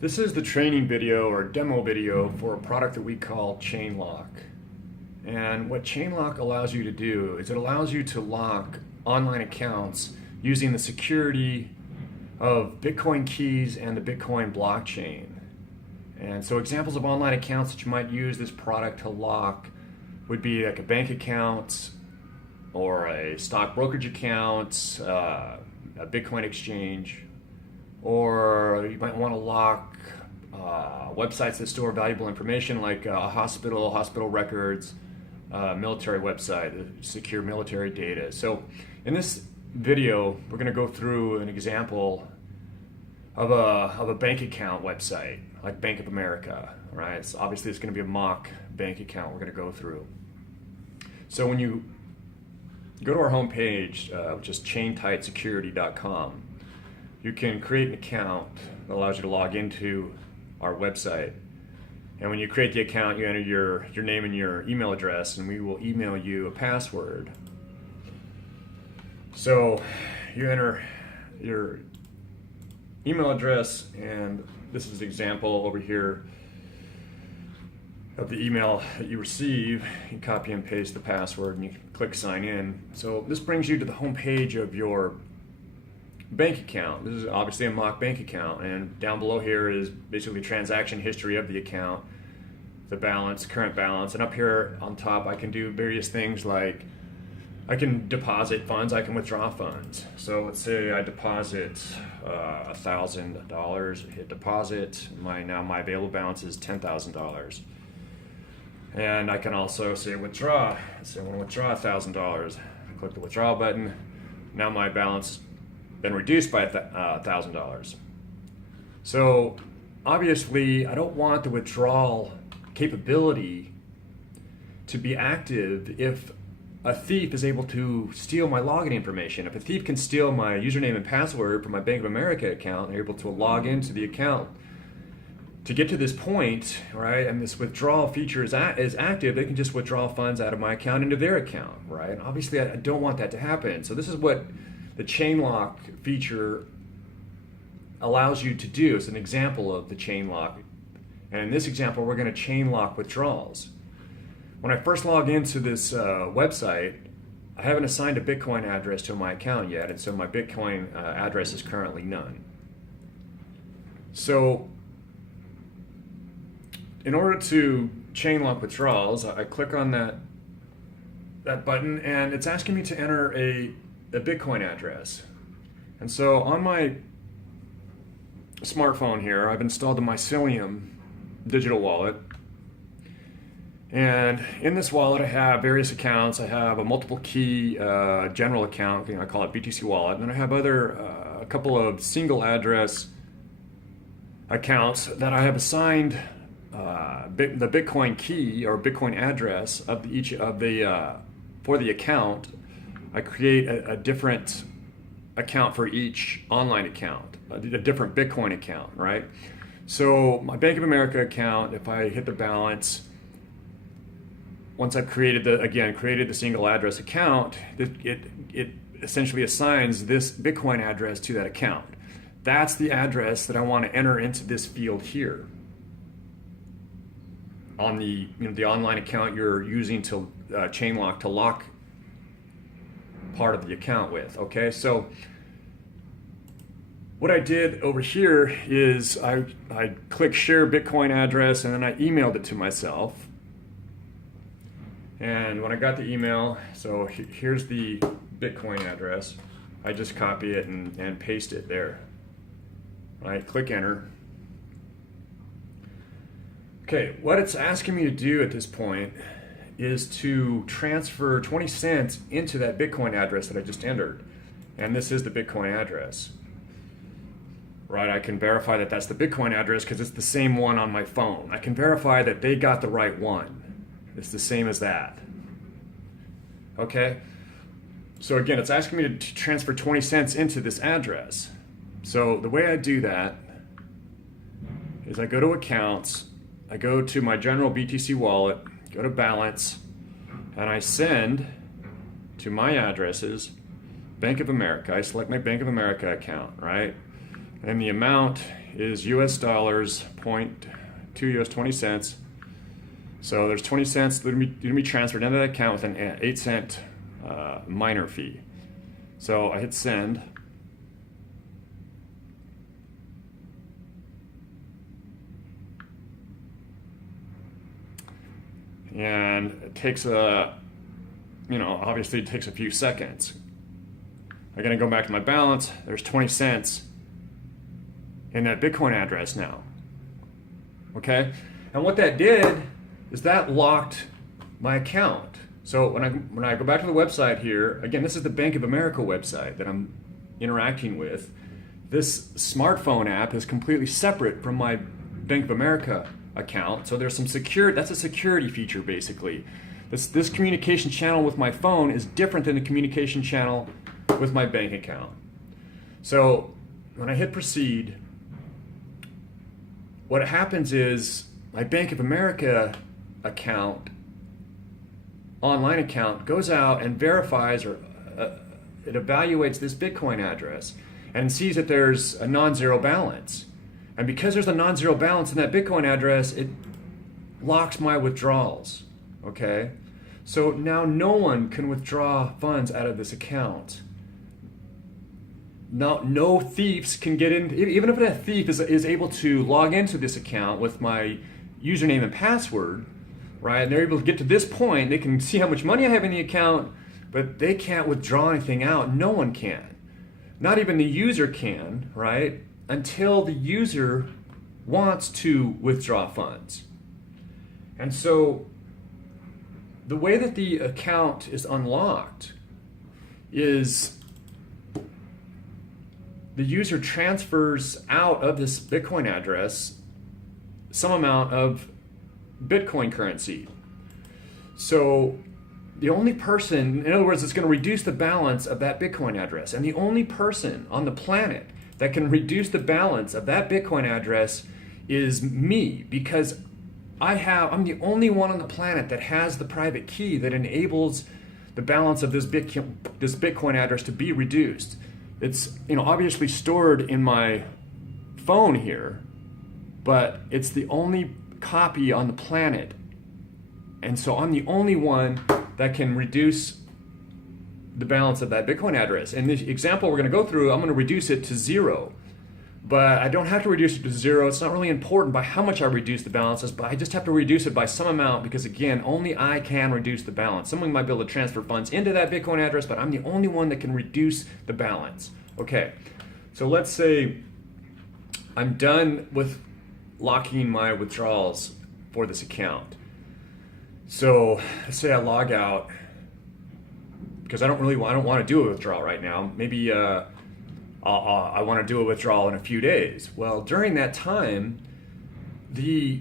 This is the training video or demo video for a product that we call ChainLock. And what ChainLock allows you to do is it allows you to lock online accounts using the security of Bitcoin keys and the Bitcoin blockchain. And so examples of online accounts that you might use this product to lock would be like a bank account or a stock brokerage account, a Bitcoin exchange, or you might want to lock websites that store valuable information like a hospital records, military website, secure military data. So in this video, we're going to go through an example of a bank account website like Bank of America, right? So obviously it's going to be a mock bank account we're going to go through. So when you go to our homepage, which is chaintightsecurity.com, you can create an account that allows you to log into our website. And when you create the account, you enter your name and your email address, and we will email you a password. So you enter your email address, and this is an example over here of the email that you receive. You copy and paste the password, and you click sign in. So this brings you to the home page of your bank account. This is obviously a mock bank account, and down below here is basically transaction history of the account, the balance, current balance, and up here on top I can do various things like I can deposit funds, I can withdraw funds. So let's say I deposit $1,000, hit deposit, now my available balance is $10,000. And I can also say withdraw. So I want to withdraw $1,000. I click the withdrawal button. Now my balance been reduced by $1,000. So obviously I don't want the withdrawal capability to be active if a thief is able to steal my login information. If a thief can steal my username and password from my Bank of America account and they're able to log into the account to get to this point, right, and this withdrawal feature is active, they can just withdraw funds out of my account into their account, right? And obviously I don't want that to happen. So this is what the ChainLock feature allows you to do. It's an example of the ChainLock. And in this example, we're going to chain lock withdrawals. When I first log into this website, I haven't assigned a Bitcoin address to my account yet, and so my Bitcoin address is currently none. So in order to chain lock withdrawals, I click on that button, and it's asking me to enter a Bitcoin address. And so on my smartphone here, I've installed the Mycelium digital wallet. And in this wallet, I have various accounts. I have a multiple key general account, I call it BTC wallet. And then I have a couple of single address accounts that I have assigned the Bitcoin key or Bitcoin address of for the account. I create a different account for each online account, a different Bitcoin account, right? So my Bank of America account, if I hit the balance, once I've created the single address account, it essentially assigns this Bitcoin address to that account. That's the address that I want to enter into this field here on the online account you're using to ChainLock to lock part of the account with. Okay, so what I did over here is I clicked share Bitcoin address, and then I emailed it to myself. And when I got the email, so here's the Bitcoin address. I just copy it and paste it there. Right, click enter. Okay, what it's asking me to do at this point is to transfer 20 cents into that Bitcoin address that I just entered. And this is the Bitcoin address. Right, I can verify that that's the Bitcoin address because it's the same one on my phone. I can verify that they got the right one. It's the same as that. Okay, so again, it's asking me to transfer 20 cents into this address. So the way I do that is I go to accounts, I go to my general BTC wallet, go to balance, and I send to my addresses Bank of America. I select my Bank of America account, right? And the amount is US dollars, 0.2 US 20 cents. So there's 20 cents that going to be transferred into that account with an 8-cent miner fee. So I hit send. And it takes obviously it takes a few seconds. I'm going to go back to my balance. There's 20 cents in that Bitcoin address now. Okay? And what that did is that locked my account. So when I go back to the website here, again, this is the Bank of America website that I'm interacting with. This smartphone app is completely separate from my Bank of America account. So there's some that's a security feature basically. This communication channel with my phone is different than the communication channel with my bank account. So when I hit proceed, what happens is my Bank of America account, online account, goes out and verifies or it evaluates this Bitcoin address and sees that there's a non-zero balance. And because there's a non-zero balance in that Bitcoin address, it locks my withdrawals, okay? So now no one can withdraw funds out of this account. Now, no thieves can get in, even if a thief is able to log into this account with my username and password, right? And they're able to get to this point, they can see how much money I have in the account, but they can't withdraw anything out. No one can. Not even the user can, right? Until the user wants to withdraw funds. And so the way that the account is unlocked is the user transfers out of this Bitcoin address some amount of Bitcoin currency. So the only person, in other words, it's going to reduce the balance of that Bitcoin address. And the only person on the planet that can reduce the balance of that Bitcoin address is me, because I'm the only one on the planet that has the private key that enables the balance of this Bitcoin address to be reduced. It's obviously stored in my phone here, but it's the only copy on the planet. And so I'm the only one that can reduce the balance of that Bitcoin address. And the example we're going to go through, I'm going to reduce it to 0. But I don't have to reduce it to 0. It's not really important by how much I reduce the balances, but I just have to reduce it by some amount because, again, only I can reduce the balance. Someone might be able to transfer funds into that Bitcoin address, but I'm the only one that can reduce the balance. Okay, so let's say I'm done with locking my withdrawals for this account. So let's say I log out because I don't want to do a withdrawal right now. Maybe I want to do a withdrawal in a few days. Well, during that time, the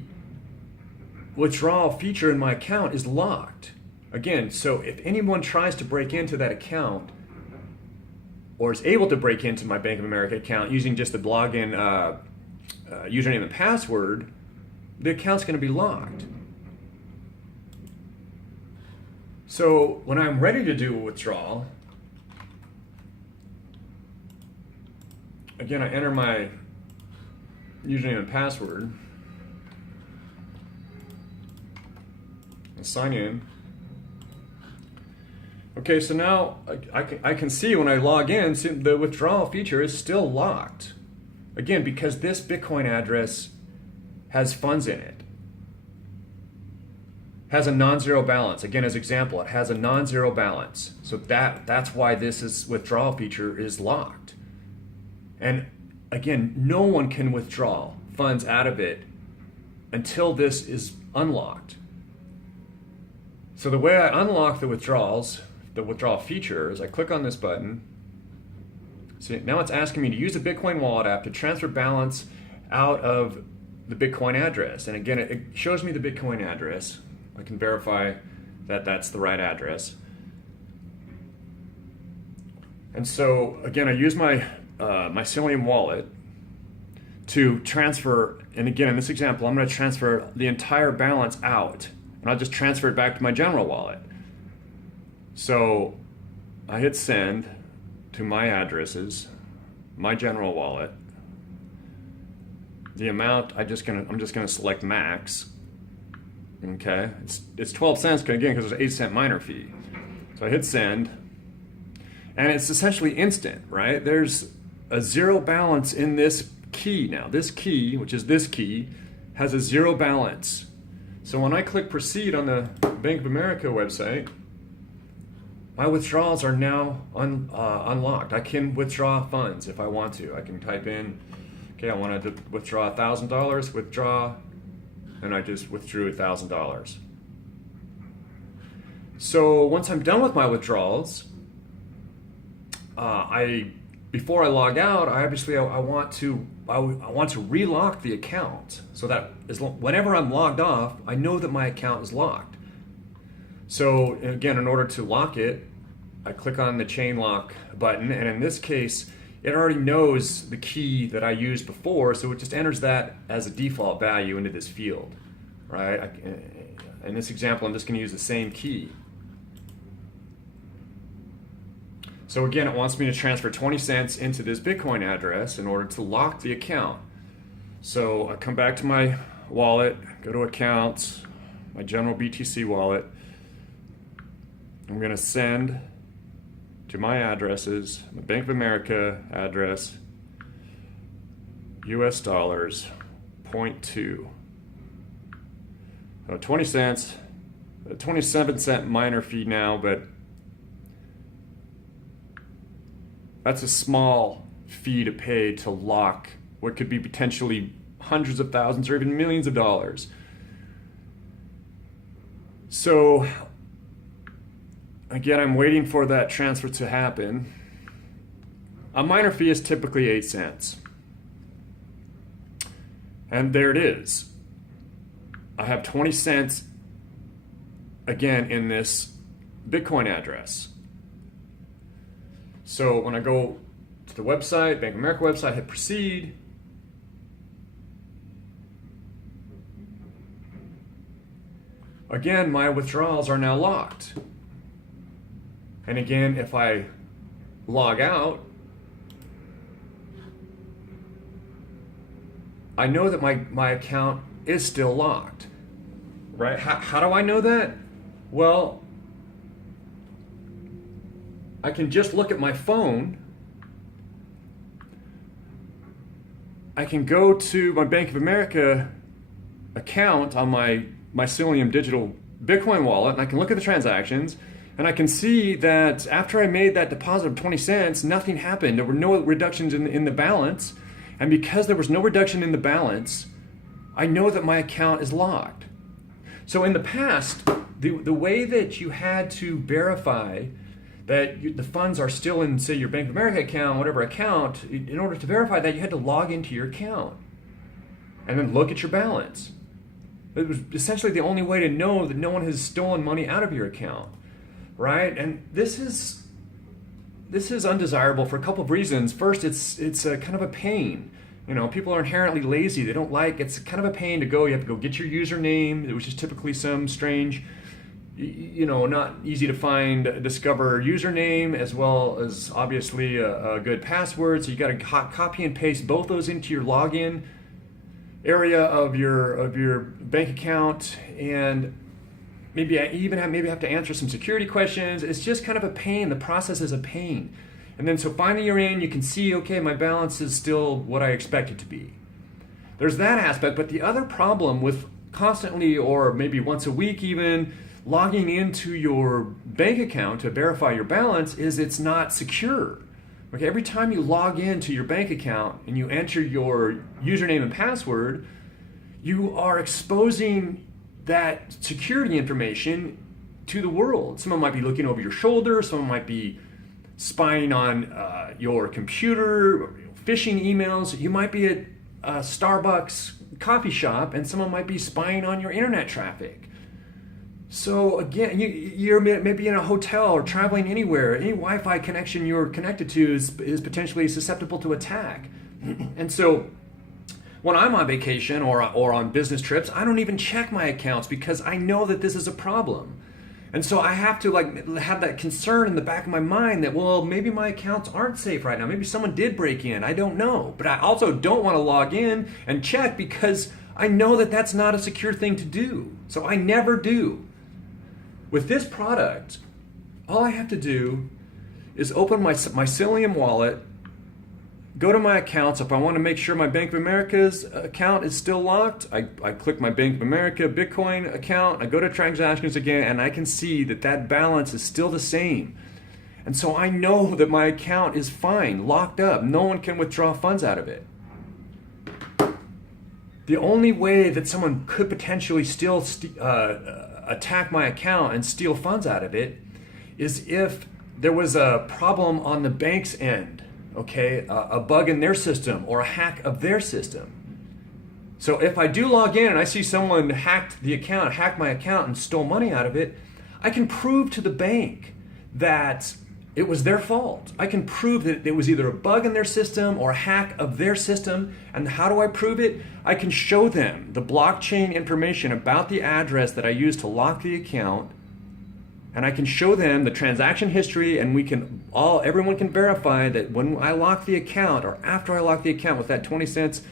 withdrawal feature in my account is locked. Again, so if anyone tries to break into that account or is able to break into my Bank of America account using just the login username and password, the account's going to be locked. So when I'm ready to do a withdrawal, again, I enter my username and password and sign in. Okay, so now I can see when I log in, see the withdrawal feature is still locked. Again, because this Bitcoin address has funds in it. Has a non-zero balance. Again, as example, it has a non-zero balance. So that's why this withdrawal feature is locked. And again, no one can withdraw funds out of it until this is unlocked. So the way I unlock the withdrawal feature is I click on this button. See, now it's asking me to use the Bitcoin wallet app to transfer balance out of the Bitcoin address. And again, it shows me the Bitcoin address. I can verify that that's the right address. And so again, I use my Mycelium wallet to transfer, and again, in this example, I'm going to transfer the entire balance out, and I'll just transfer it back to my general wallet. So I hit send to my addresses, my general wallet, the amount, I'm just gonna select max. Okay, it's 12 cents again because there's an 8-cent minor fee. So I hit send, and it's essentially instant, right? There's a zero balance in this key now. This key, which is this key, has a zero balance. So when I click proceed on the Bank of America website, my withdrawals are now unlocked. I can withdraw funds if I want to. I can type in, okay, I want to withdraw $1,000, withdraw, and I just withdrew $1,000. So once I'm done with my withdrawals, before I log out, I want to relock the account so that whenever I'm logged off, I know that my account is locked. So again, in order to lock it, I click on the ChainLock button, and in this case, it already knows the key that I used before, so it just enters that as a default value into this field, right? In this example, I'm just going to use the same key. So again, it wants me to transfer 20 cents into this Bitcoin address in order to lock the account. So I come back to my wallet, go to accounts, my general BTC wallet. I'm going to send to my addresses, the Bank of America address, US dollars, 0.2. So 20 cents, a 27-cent minor fee now, but that's a small fee to pay to lock what could be potentially hundreds of thousands or even millions of dollars. So again, I'm waiting for that transfer to happen. A minor fee is typically 8 cents. And there it is. I have 20 cents again in this Bitcoin address. So when I go to the website, Bank of America website, hit proceed. Again, my withdrawals are now locked. And again, if I log out, I know that my account is still locked, right? How do I know that? Well, I can just look at my phone. I can go to my Bank of America account on my Mycelium digital Bitcoin wallet, and I can look at the transactions, and I can see that after I made that deposit of 20 cents, nothing happened. There were no reductions in the balance, and because there was no reduction in the balance, I know that my account is locked. So in the past, the way that you had to verify that the funds are still in, say, your Bank of America account, whatever account, in order to verify that, you had to log into your account and then look at your balance. It was essentially the only way to know that no one has stolen money out of your account, right? And this is undesirable for a couple of reasons. First, it's a kind of a pain. You know, people are inherently lazy. They don't like, it's kind of a pain to go. You have to go get your username, which is typically some strange, not easy to find, discover username, as well as obviously a good password. So you got to copy and paste both those into your login area of your bank account, and maybe have to answer some security questions. It's just kind of a pain. The process is a pain. And then so finally you're in, you can see, okay, my balance is still what I expect it to be. There's that aspect, but the other problem with constantly, or maybe once a week even, logging into your bank account to verify your balance is it's not secure. Okay, every time you log into your bank account and you enter your username and password, you are exposing that security information to the world. Someone might be looking over your shoulder, someone might be spying on your computer, phishing emails. You might be at a Starbucks coffee shop and someone might be spying on your internet traffic. So again, you're maybe in a hotel or traveling anywhere. Any Wi-Fi connection you're connected to is potentially susceptible to attack. And so when I'm on vacation or on business trips, I don't even check my accounts because I know that this is a problem. And so I have to like have that concern in the back of my mind that, well, maybe my accounts aren't safe right now. Maybe someone did break in. I don't know. But I also don't want to log in and check because I know that that's not a secure thing to do. So I never do. With this product, all I have to do is open my Cilium wallet, go to my accounts. If I want to make sure my Bank of America's account is still locked, I click my Bank of America Bitcoin account, I go to transactions again, and I can see that that balance is still the same. And so I know that my account is fine, locked up. No one can withdraw funds out of it. The only way that someone could potentially still attack my account and steal funds out of it is if there was a problem on the bank's end. Okay, a bug in their system or a hack of their system. So if I do log in and I see someone hacked my account and stole money out of it, I can prove to the bank that it was their fault. I can prove that it was either a bug in their system or a hack of their system. And how do I prove it? I can show them the blockchain information about the address that I used to lock the account. And I can show them the transaction history, and everyone can verify that when I lock the account or after I lock the account with that 20 cents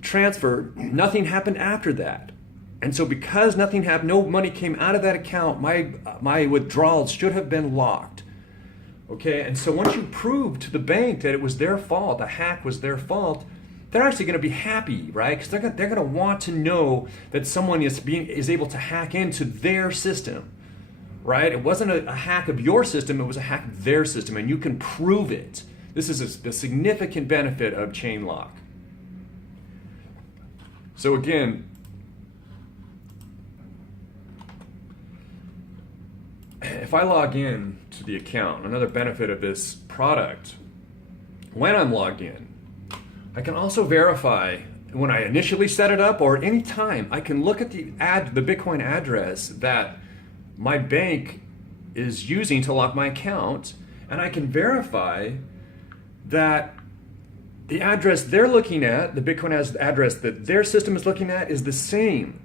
transfer, nothing happened after that. And so because nothing happened, no money came out of that account, my withdrawals should have been locked. Okay, and so once you prove to the bank that it was their fault, the hack was their fault, they're actually going to be happy, right? Because they're going to want to know that someone is able to hack into their system. Right? It wasn't a hack of your system, it was a hack of their system, and you can prove it. This is a significant benefit of ChainLock. So again, if I log in to the account, another benefit of this product, when I'm logged in, I can also verify when I initially set it up or at any time, I can look at the Bitcoin address that my bank is using to lock my account, and I can verify that the address they're looking at, the Bitcoin address that their system is looking at, is the same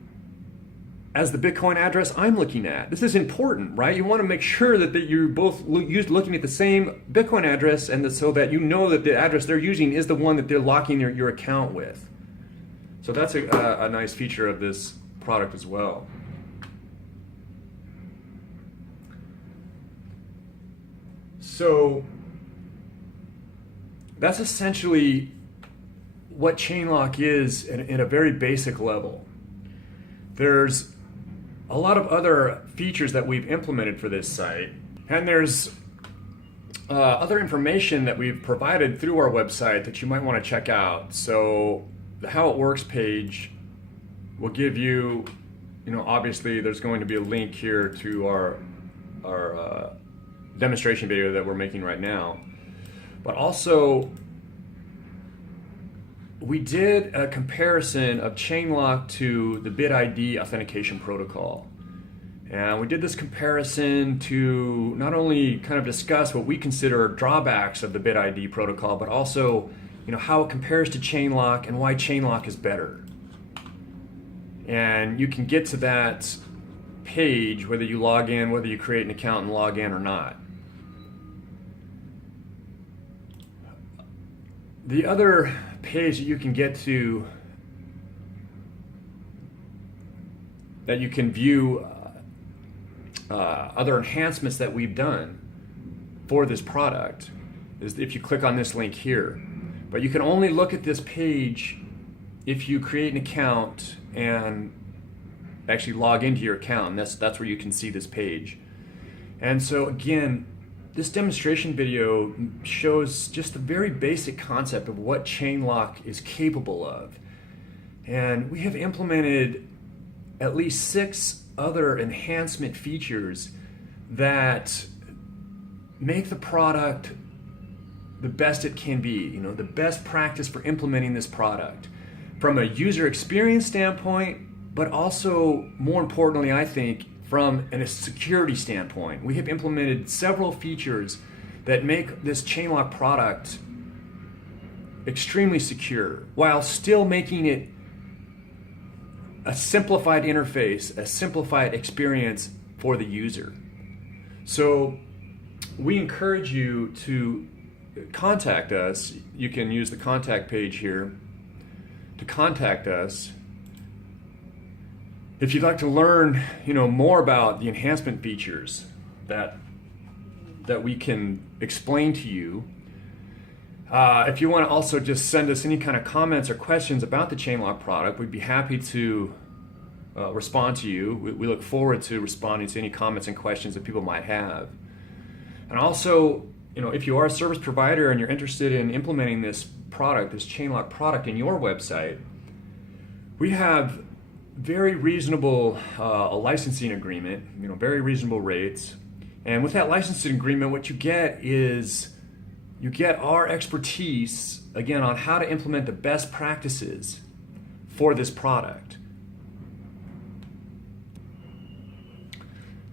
as the Bitcoin address I'm looking at. This is important, right? You want to make sure that you're both looking at the same Bitcoin address, and so that you know that the address they're using is the one that they're locking your account with. So that's a nice feature of this product as well. So that's essentially what ChainLock is in a very basic level. There's a lot of other features that we've implemented for this site, and there's other information that we've provided through our website that you might want to check out. So the How It Works page will give you, obviously there's going to be a link here to our demonstration video that we're making right now, but also we did a comparison of ChainLock to the BitID authentication protocol, and we did this comparison to not only kind of discuss what we consider drawbacks of the BitID protocol, but also how it compares to ChainLock and why ChainLock is better. And you can get to that page whether you log in, whether you create an account and log in or not. The other page that you can get to, that you can view other enhancements that we've done for this product, is if you click on this link here. But you can only look at this page if you create an account and actually log into your account. And that's where you can see this page. And so again, this demonstration video shows just the very basic concept of what ChainLock is capable of. And we have implemented at least 6 other enhancement features that make the product the best it can be, the best practice for implementing this product from a user experience standpoint, but also more importantly, I think, from a security standpoint. We have implemented several features that make this ChainLock product extremely secure while still making it a simplified interface, a simplified experience for the user. So we encourage you to contact us. You can use the contact page here to contact us. If you'd like to learn, more about the enhancement features that we can explain to you, if you want to also just send us any kind of comments or questions about the ChainLock product, we'd be happy to respond to you. We look forward to responding to any comments and questions that people might have. And also, if you are a service provider and you're interested in implementing this product, this ChainLock product in your website, we have very reasonable licensing agreement, very reasonable rates. And with that licensing agreement, what you get is you get our expertise, again, on how to implement the best practices for this product.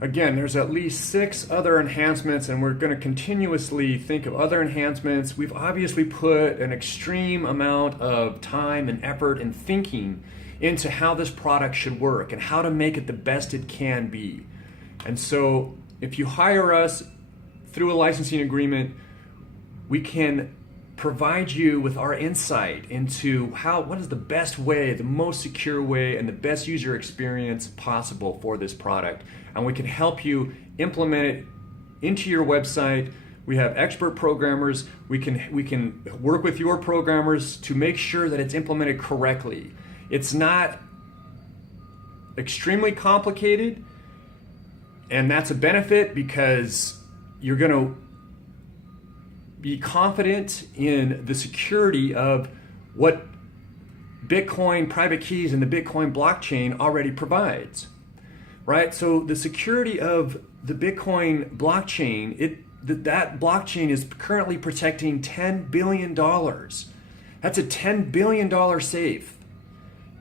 Again, there's at least 6 other enhancements, and we're going to continuously think of other enhancements. We've obviously put an extreme amount of time and effort and thinking into how this product should work and how to make it the best it can be. And so if you hire us through a licensing agreement, we can provide you with our insight into what is the best way, the most secure way, and the best user experience possible for this product. And we can help you implement it into your website. We have expert programmers. We can work with your programmers to make sure that it's implemented correctly. It's not extremely complicated, and that's a benefit because you're going to be confident in the security of what Bitcoin private keys and the Bitcoin blockchain already provides, right? So the security of the Bitcoin blockchain, that blockchain is currently protecting $10 billion. That's a $10 billion safe.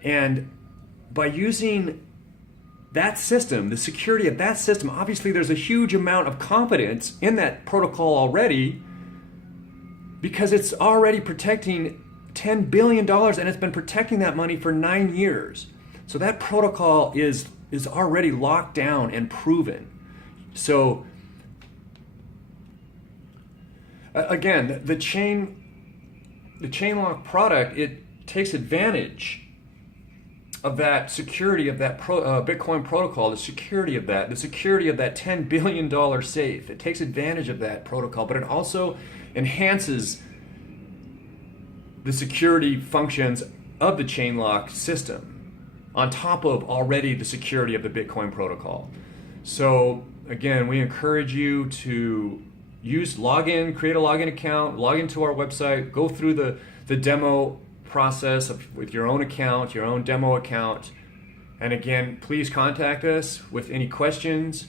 And by using that system, the security of that system, obviously there's a huge amount of confidence in that protocol already because it's already protecting $10 billion and it's been protecting that money for 9 years. So that protocol is already locked down and proven. So again, the ChainLock product, it takes advantage of that security of that Bitcoin protocol, the security of that $10 billion safe. It takes advantage of that protocol, but it also enhances the security functions of the ChainLock system on top of already the security of the Bitcoin protocol. So again, we encourage you to create a login account, log into our website, go through the demo process with your own account, your own demo account. And again, please contact us with any questions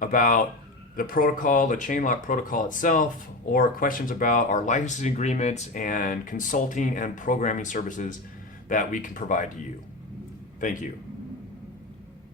about the protocol, the ChainLock protocol itself, or questions about our licensing agreements and consulting and programming services that we can provide to you. Thank you.